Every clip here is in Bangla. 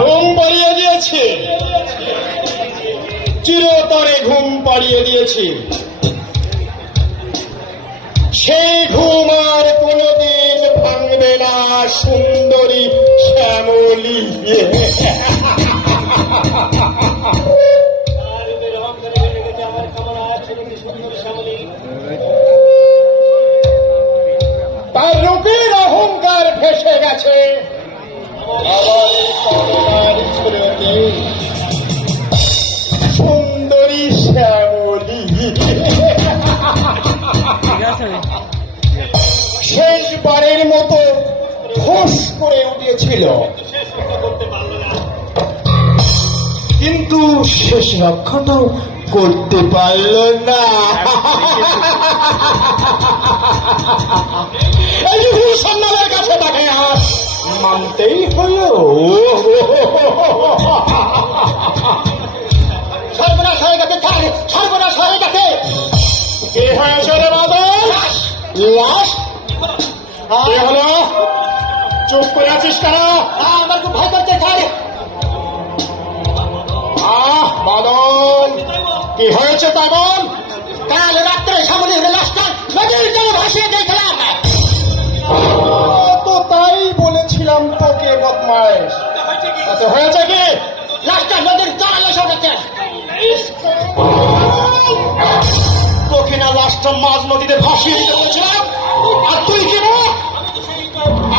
ঘুম পাড়িয়ে দিয়েছে, চিরতরে ঘুম পাড়িয়ে দিয়েছে। সেই ঘুম আর কোনদিন ভাঙবে না সুন্দরী শ্যামলী। তার রূপের অহংকার ভেসে গেছে সুন্দরী শ্যামলী। শেষবারের মতো ফোঁস করে উঠেছিল, কিন্তু শেষ রক্ষাটাও করতে পারল না। এই যে ভূষণের কাছে তাকে আর মানতেই হল। সর্বনাশ হয়ে গেছে, সর্বনাশ হয়ে গেছে। কে হয়েছে রে বাদল? লাশ? কে হলো? চুপ করে আছিস কেন? আমার খুব ভয় করছে স্যার। বাদল, কি হয়েছে তা বল। কাল রাত্রে সামনে লাশটা নদীর জলে ভাসিয়ে দিয়েছিলাম। তো তাই বলেছিলাম তোকে বদমাইশ। আচ্ছা হয়েছে কি? লাশটা নদীর জলে এসে গেছে। তোকে না লাশটা মাঝ নদীতে ভাসিয়ে দিতে বলেছিলাম, আর তুই কি না?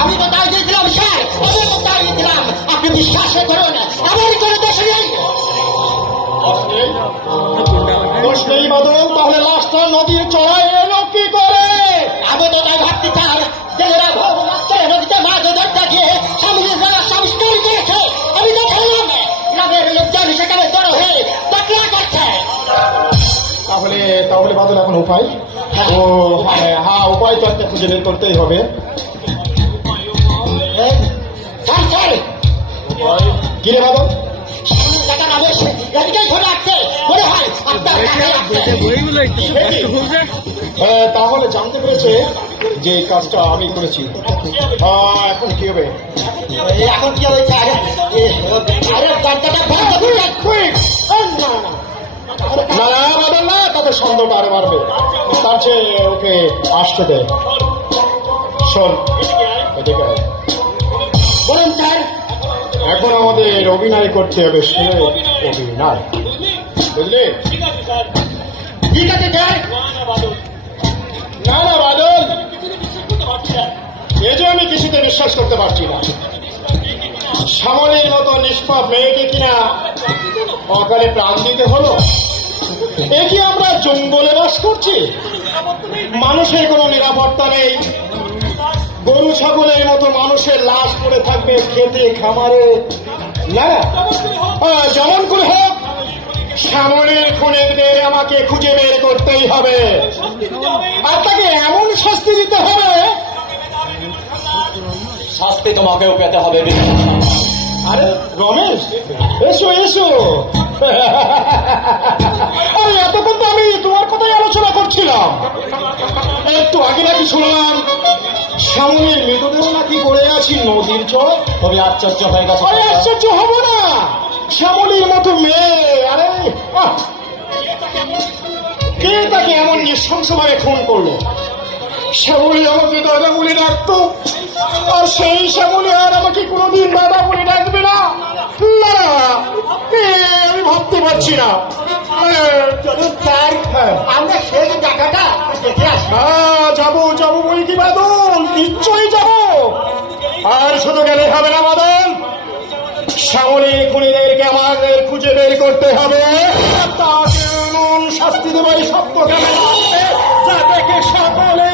আমি তো তাই দিয়েছিলাম স্যার, আমি তো তাই দিয়েছিলাম। আপনি বিশ্বাসে করুন, আমার কোনো দোষ নেই। দোষ নেই বাদল, তাহলে লাশটা নদীর চড়ায় এলো কি করে? আমি তো তাই ভাবছি স্যার, জেলেরা ভোর রাত্রে নদীতে মাছ ধরতে গিয়ে সামুদ্রিক লাশ আবিষ্কার করেছে। আমি তো খেলাম, গ্রামের লোকজন সেখানে জড়ো হয়ে পাতলা করছে। তাহলে বাদল এখন উপায়? ও হ্যাঁ, উপায় তো একটা খুঁজে বের করতেই হবে। কিরে বাদল? তাহলে জানতে পেরেছে যে কাজটা আমি করেছি। এখন কি হবে? এখন কি হবে? না বাদল না, তাদের সন্দেহটা আরো বাড়বে। তার চেয়ে ওকে আসতে দেয়। শোন, বলুন স্যার। এখন আমাদের অভিনয় করতে হবে, সে অভিনয়, বুঝলি? ঠিক আছে স্যার। না বাদল, এ যে আমি কিছুতে বিশ্বাস করতে পারছি না। শ্যামলীর মতো নিষ্পাপ মেয়েকে কিনা অকালে প্রাণ দিতে হলো। এ কি আমরা জঙ্গলে বাস করছি? মানুষের কোনো নিরাপত্তা নেই। গরু ছাগলের মতো মানুষের লাশ পড়ে থাকবে খেতে খামারে। না, যেমন করে হোক শ্যামলীর খুনিদের আমাকে খুঁজে বের করতেই হবে, আর তাকে এমন শাস্তি দিতে হবে। শাস্তি তোমাকেও পেতে হবে। আরে রমেশ, এসো এসো। আরে এতক্ষণ তো আমি তোমার কথাই আলোচনা করছিলাম। একটু আগে নাকি শুনলাম শ্যামলীর মৃতদেহ নাকি পড়ে আছি নদীর চর। তবে আশ্চর্য হয়ে গেছে। আরে আশ্চর্য হব না, শ্যামলীর মতো মেয়ে। আরে কে তাকে এমন নৃশংসভাবে খুন করলো? শ্যামলী আমাকে দাদা বলে ডাকতো, আর সেই শ্যামলী আর আমাকে কোনোদিন দাদা বলে ডাকবে না। না, আমি ভাবতে পারছি না। আমরা সেই জায়গাটা দেখে আসি। যাবো বই কি বাদল, নিশ্চয়ই যাবো। আর শুধু গেলে হবে না বাদল, শ্যামলী খুনিদেরকে আমাদের খুঁজে বের করতে হবে। তাকে এমন শাস্তি দেবে সত্য কেন যা দেখে সকলে